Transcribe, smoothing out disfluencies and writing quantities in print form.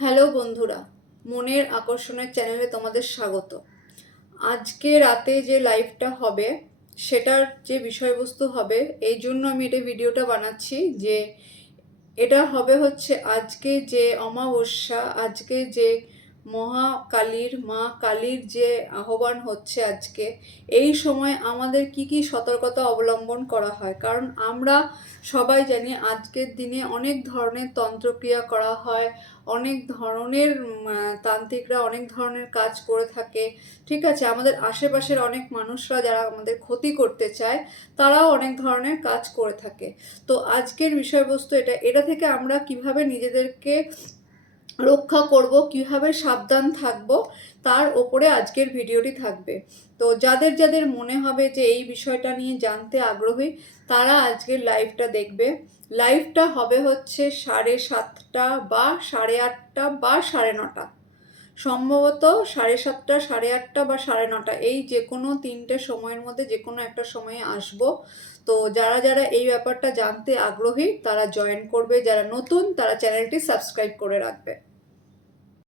Hello বন্ধুরা, মনের আকর্ষণের চ্যানেলে তোমাদের স্বাগত। আজকে রাতে যে লাইভটা হবে সেটার যে বিষয়বস্তু হবে, এই জন্য আমি এটা ভিডিওটা বানাচ্ছি যে এটা হবে হচ্ছে আজকে যে অমাবস্যা, আজকে যে মহাকালীর মা কালীর যে আহ্বান হচ্ছে আজকে, এই সময় আমাদের কি কি সতর্কতা অবলম্বন করা হয়। কারণ আমরা সবাই জানি আজকের দিনে অনেক ধরনের তন্ত্রক্রিয়া করা হয়, অনেক ধরনের তান্ত্রিকরা অনেক ধরনের কাজ করে থাকে। ঠিক আছে, আমাদের আশেপাশের অনেক মানুষরা যারা আমাদের ক্ষতি করতে চায় তারাও অনেক ধরনের কাজ করে থাকে। তো আজকের বিষয়বস্তু এটা থেকে আমরা কিভাবে নিজেদেরকে রক্ষা করব, কিভাবে সাবধান থাকব, তার ওপরে আজকের ভিডিওটি থাকবে। তো যাদের যাদের মনে হবে যে এই বিষয়টা নিয়ে জানতে আগ্রহী, তারা আজকের লাইভটা দেখবে। লাইভটা হবে হচ্ছে 7:30 বা 8:30 বা 9:30, সম্ভবত 7:30, 8:30 বা 9:30, এই যে কোনো তিনটে সময়ের মধ্যে যে কোনো একটা সময়ে আসবো। তো যারা যারা এই ব্যাপারটা জানতে আগ্রহী তারা জয়েন করবে, যারা নতুন তারা চ্যানেলটি সাবস্ক্রাইব করে রাখবে।